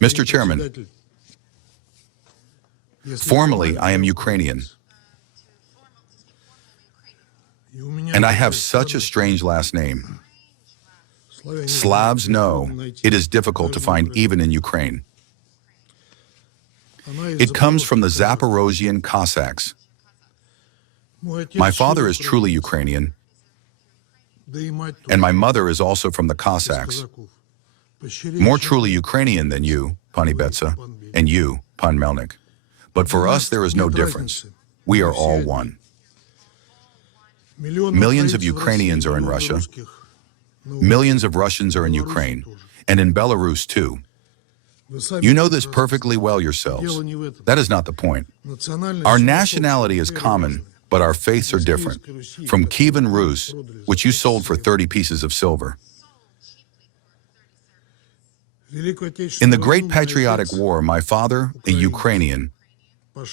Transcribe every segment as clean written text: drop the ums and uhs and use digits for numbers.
Mr. Chairman, formally I am Ukrainian, and I have such a strange last name. Slavs know it is difficult to find even in Ukraine. It comes from the Zaporozhian Cossacks. My father is truly Ukrainian, and my mother is also from the Cossacks. More truly Ukrainian than you, Pani Betsa, and you, Pan Melnik. But for us there is no difference. We are all one. Millions of Ukrainians are in Russia. Millions of Russians are in Ukraine, and in Belarus too. You know this perfectly well yourselves. That is not the point. Our nationality is common, but our faiths are different. From Kievan Rus, which you sold for 30 pieces of silver. In the Great Patriotic War, my father, a Ukrainian,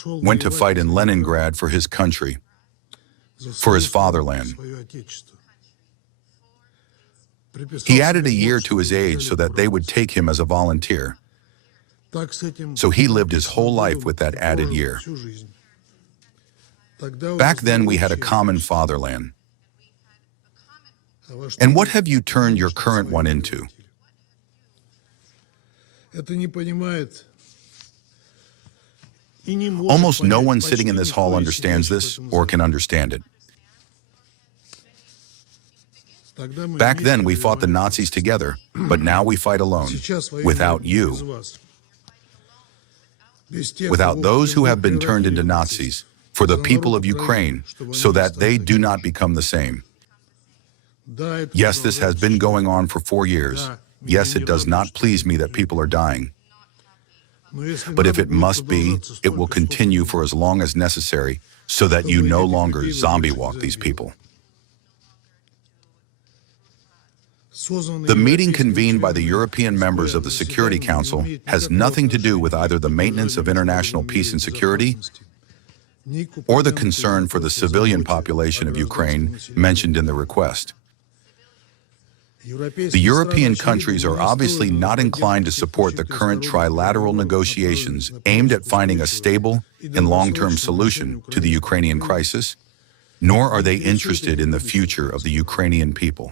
went to fight in Leningrad for his country, for his fatherland. He added a year to his age so that they would take him as a volunteer. So he lived his whole life with that added year. Back then we had a common fatherland. And what have you turned your current one into? Almost no one sitting in this hall understands this or can understand it. Back then we fought the Nazis together, but now we fight alone, without you. Without those who have been turned into Nazis, for the people of Ukraine, so that they do not become the same. Yes, this has been going on for 4 years. Yes, it does not please me that people are dying. But if it must be, it will continue for as long as necessary, so that you no longer zombie walk these people. The meeting convened by the European members of the Security Council has nothing to do with either the maintenance of international peace and security or the concern for the civilian population of Ukraine mentioned in the request. The European countries are obviously not inclined to support the current trilateral negotiations aimed at finding a stable and long-term solution to the Ukrainian crisis, nor are they interested in the future of the Ukrainian people.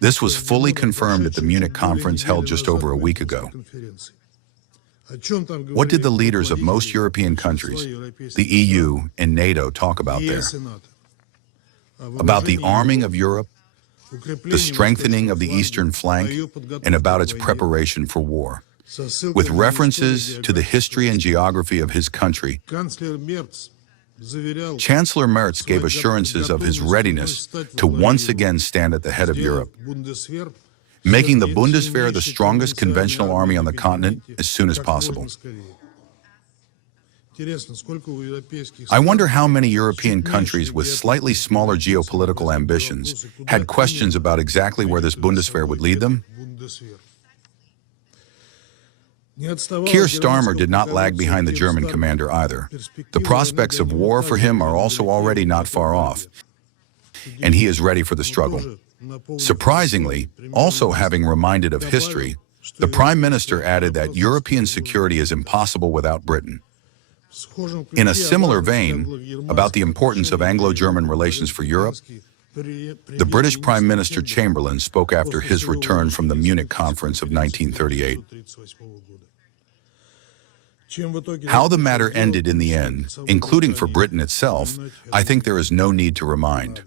This was fully confirmed at the Munich conference held just over a week ago. What did the leaders of most European countries, the EU and NATO, talk about there? About the arming of Europe, the strengthening of the eastern flank, and about its preparation for war. With references to the history and geography of his country, Chancellor Merz gave assurances of his readiness to once again stand at the head of Europe, making the Bundeswehr the strongest conventional army on the continent as soon as possible. I wonder how many European countries with slightly smaller geopolitical ambitions had questions about exactly where this Bundeswehr would lead them. Keir Starmer did not lag behind the German commander either. The prospects of war for him are also already not far off, and he is ready for the struggle. Surprisingly, also having reminded of history, the Prime Minister added that European security is impossible without Britain. In a similar vein, about the importance of Anglo-German relations for Europe, the British Prime Minister Chamberlain spoke after his return from the Munich conference of 1938. How the matter ended in the end, including for Britain itself, I think there is no need to remind.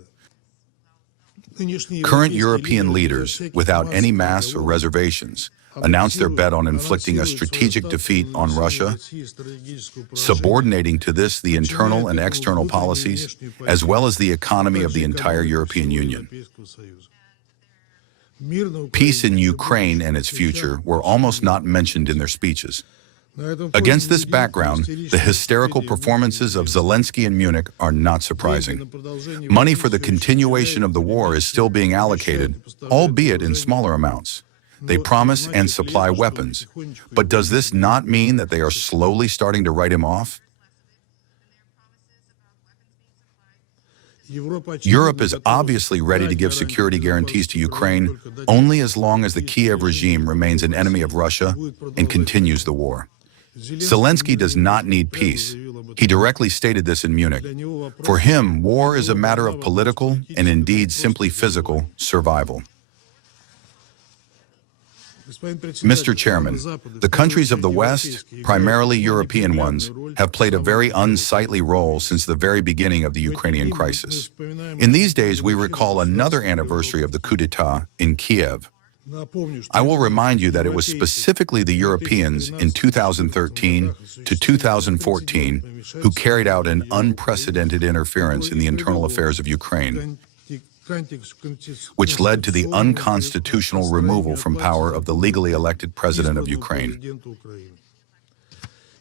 Current European leaders, without any mass or reservations, announced their bet on inflicting a strategic defeat on Russia, subordinating to this the internal and external policies, as well as the economy of the entire European Union. Peace in Ukraine and its future were almost not mentioned in their speeches. Against this background, the hysterical performances of Zelenskyy in Munich are not surprising. Money for the continuation of the war is still being allocated, albeit in smaller amounts. They promise and supply weapons, but does this not mean that they are slowly starting to write him off? Europe is obviously ready to give security guarantees to Ukraine only as long as the Kiev regime remains an enemy of Russia and continues the war. Zelenskyy does not need peace. He directly stated this in Munich. For him, war is a matter of political and indeed simply physical survival. Mr. Chairman, the countries of the West, primarily European ones, have played a very unsightly role since the very beginning of the Ukrainian crisis. In these days, we recall another anniversary of the coup d'etat in Kiev. I will remind you that it was specifically the Europeans in 2013 to 2014 who carried out an unprecedented interference in the internal affairs of Ukraine, which led to the unconstitutional removal from power of the legally elected president of Ukraine.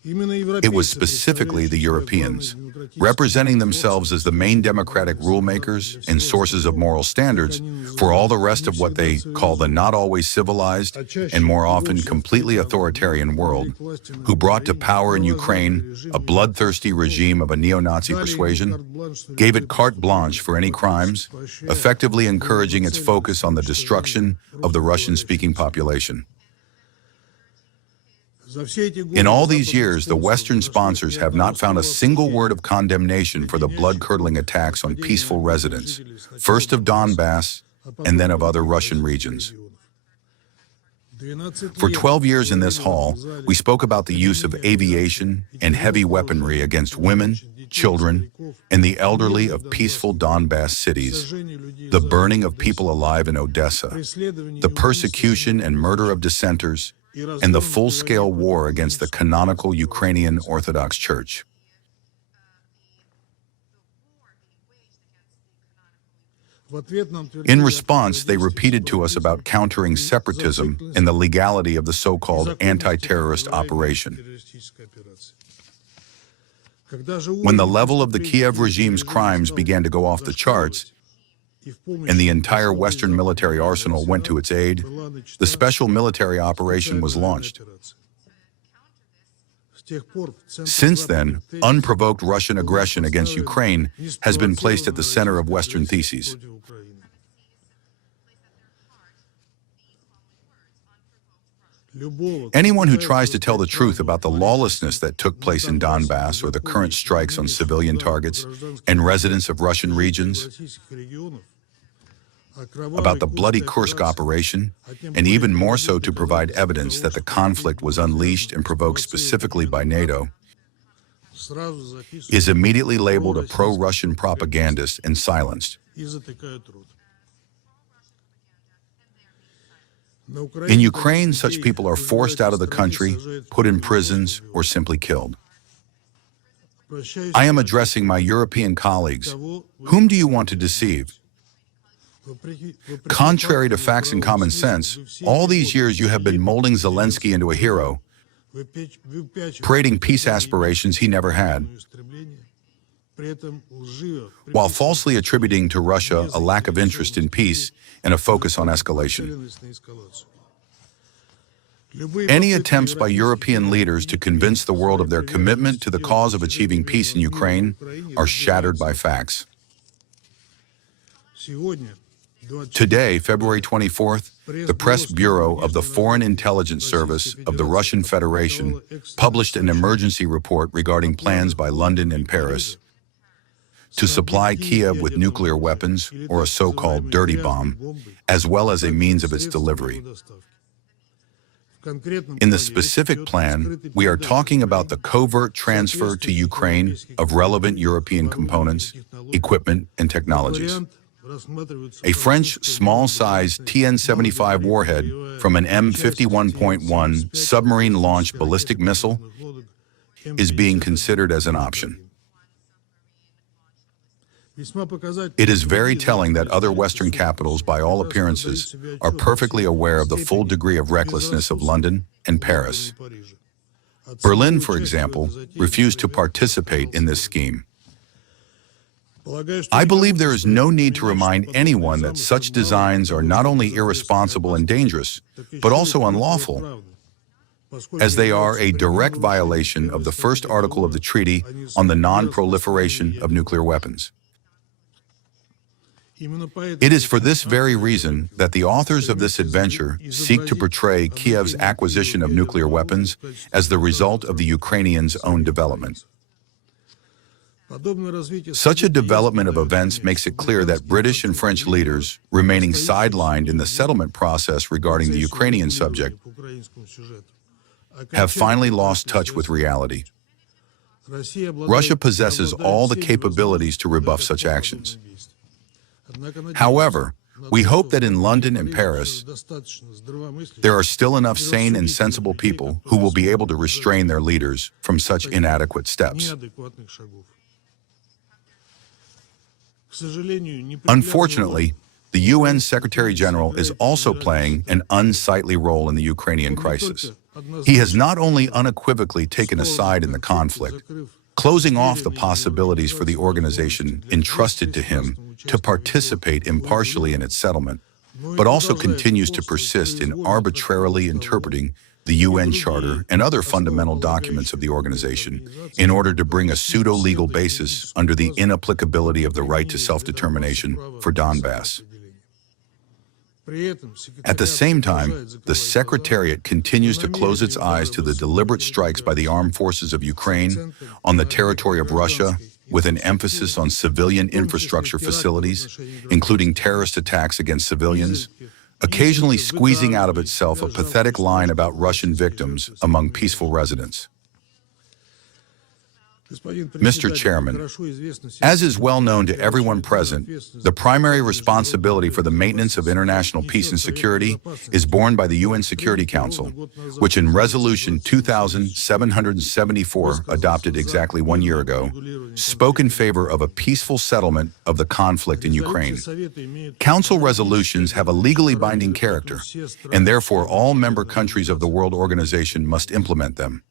It was specifically the Europeans, representing themselves as the main democratic rulemakers and sources of moral standards for all the rest of what they call the not always civilized and more often completely authoritarian world, who brought to power in Ukraine a bloodthirsty regime of a neo-Nazi persuasion, gave it carte blanche for any crimes, effectively encouraging its focus on the destruction of the Russian-speaking population. In all these years, the Western sponsors have not found a single word of condemnation for the blood-curdling attacks on peaceful residents, first of Donbass and then of other Russian regions. For 12 years in this hall, we spoke about the use of aviation and heavy weaponry against women, children, and the elderly of peaceful Donbass cities, the burning of people alive in Odessa, the persecution and murder of dissenters, and the full-scale war against the canonical Ukrainian Orthodox Church. In response, they repeated to us about countering separatism and the legality of the so-called anti-terrorist operation. When the level of the Kiev regime's crimes began to go off the charts, and the entire Western military arsenal went to its aid, the special military operation was launched. Since then, unprovoked Russian aggression against Ukraine has been placed at the center of Western theses. Anyone who tries to tell the truth about the lawlessness that took place in Donbass or the current strikes on civilian targets and residents of Russian regions, about the bloody Kursk operation, and even more so to provide evidence that the conflict was unleashed and provoked specifically by NATO, is immediately labeled a pro-Russian propagandist and silenced. In Ukraine, such people are forced out of the country, put in prisons, or simply killed. I am addressing my European colleagues. Whom do you want to deceive? Contrary to facts and common sense, all these years you have been molding Zelenskyy into a hero, parading peace aspirations he never had, while falsely attributing to Russia a lack of interest in peace and a focus on escalation. Any attempts by European leaders to convince the world of their commitment to the cause of achieving peace in Ukraine are shattered by facts. Today, February 24th, the Press Bureau of the Foreign Intelligence Service of the Russian Federation published an emergency report regarding plans by London and Paris to supply Kiev with nuclear weapons, or a so-called dirty bomb, as well as a means of its delivery. In the specific plan, we are talking about the covert transfer to Ukraine of relevant European components, equipment, and technologies. A French small-sized TN-75 warhead from an M51.1 submarine-launched ballistic missile is being considered as an option. It is very telling that other Western capitals, by all appearances, are perfectly aware of the full degree of recklessness of London and Paris. Berlin, for example, refused to participate in this scheme. I believe there is no need to remind anyone that such designs are not only irresponsible and dangerous, but also unlawful, as they are a direct violation of the first article of the Treaty on the Non-Proliferation of Nuclear Weapons. It is for this very reason that the authors of this adventure seek to portray Kiev's acquisition of nuclear weapons as the result of the Ukrainians' own development. Such a development of events makes it clear that British and French leaders, remaining sidelined in the settlement process regarding the Ukrainian subject, have finally lost touch with reality. Russia possesses all the capabilities to rebuff such actions. However, we hope that in London and Paris, there are still enough sane and sensible people who will be able to restrain their leaders from such inadequate steps. Unfortunately, the UN Secretary General is also playing an unsightly role in the Ukrainian crisis. He has not only unequivocally taken a side in the conflict, closing off the possibilities for the organization entrusted to him to participate impartially in its settlement, but also continues to persist in arbitrarily interpreting the UN Charter and other fundamental documents of the organization in order to bring a pseudo-legal basis under the inapplicability of the right to self-determination for Donbass. At the same time, the Secretariat continues to close its eyes to the deliberate strikes by the armed forces of Ukraine on the territory of Russia, with an emphasis on civilian infrastructure facilities, including terrorist attacks against civilians, occasionally squeezing out of itself a pathetic line about Russian victims among peaceful residents. Mr. Chairman, as is well known to everyone present, the primary responsibility for the maintenance of international peace and security is borne by the UN Security Council, which in Resolution 2774, adopted exactly 1 year ago, spoke in favor of a peaceful settlement of the conflict in Ukraine. Council resolutions have a legally binding character, and therefore all member countries of the World Organization must implement them.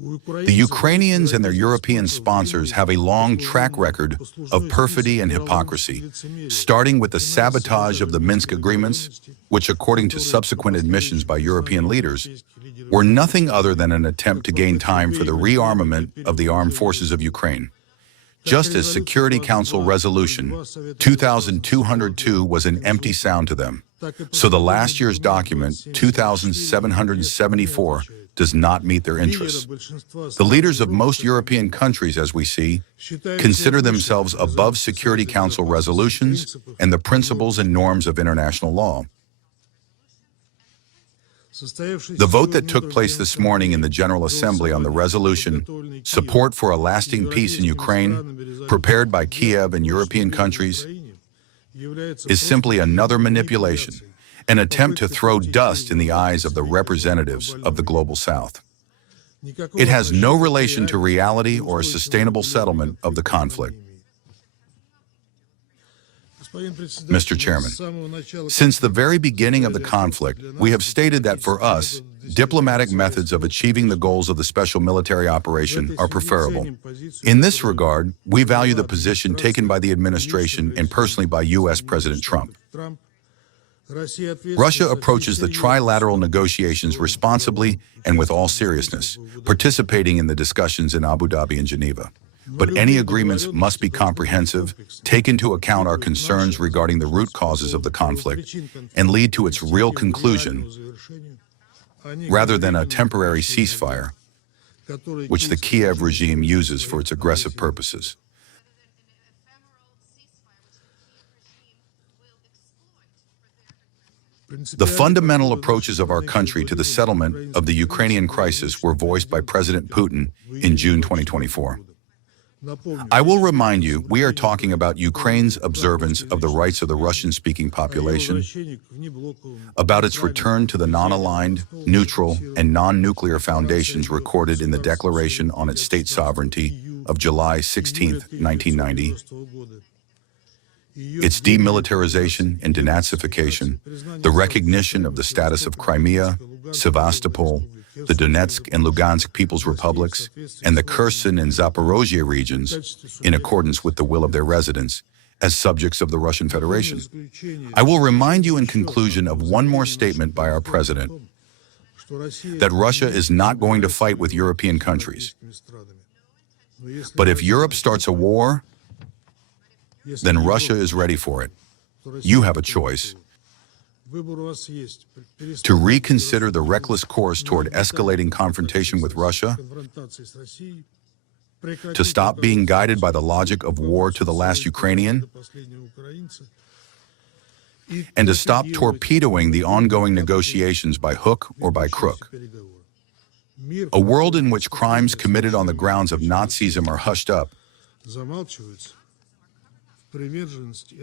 The Ukrainians and their European sponsors have a long track record of perfidy and hypocrisy, starting with the sabotage of the Minsk agreements, which, according to subsequent admissions by European leaders, were nothing other than an attempt to gain time for the rearmament of the armed forces of Ukraine. Just as Security Council Resolution 2202 was an empty sound to them, so the last year's document, 2774, does not meet their interests. The leaders of most European countries, as we see, consider themselves above Security Council resolutions and the principles and norms of international law. The vote that took place this morning in the General Assembly on the resolution, Support for a Lasting Peace in Ukraine, prepared by Kiev and European countries, is simply another manipulation, an attempt to throw dust in the eyes of the representatives of the Global South. It has no relation to reality or a sustainable settlement of the conflict. Mr. Chairman, since the very beginning of the conflict, we have stated that for us, diplomatic methods of achieving the goals of the special military operation are preferable. In this regard, we value the position taken by the administration and personally by U.S. President Trump. Russia approaches the trilateral negotiations responsibly and with all seriousness, participating in the discussions in Abu Dhabi and Geneva. But any agreements must be comprehensive, take into account our concerns regarding the root causes of the conflict, and lead to its real conclusion, rather than a temporary ceasefire, which the Kiev regime uses for its aggressive purposes. The fundamental approaches of our country to the settlement of the Ukrainian crisis were voiced by President Putin in June 2024. I will remind you, we are talking about Ukraine's observance of the rights of the Russian-speaking population, about its return to the non-aligned, neutral, and non-nuclear foundations recorded in the Declaration on its State Sovereignty of July 16, 1990, its demilitarization and denazification, the recognition of the status of Crimea, Sevastopol, the Donetsk and Lugansk People's Republics, and the Kherson and Zaporozhye regions, in accordance with the will of their residents, as subjects of the Russian Federation. I will remind you in conclusion of one more statement by our President, that Russia is not going to fight with European countries. But if Europe starts a war, then Russia is ready for it. You have a choice: to reconsider the reckless course toward escalating confrontation with Russia, to stop being guided by the logic of war to the last Ukrainian, and to stop torpedoing the ongoing negotiations by hook or by crook. A world in which crimes committed on the grounds of Nazism are hushed up,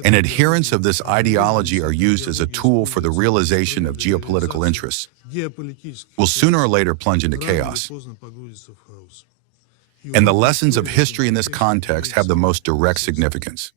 and adherents of this ideology are used as a tool for the realization of geopolitical interests, will sooner or later plunge into chaos. And the lessons of history in this context have the most direct significance.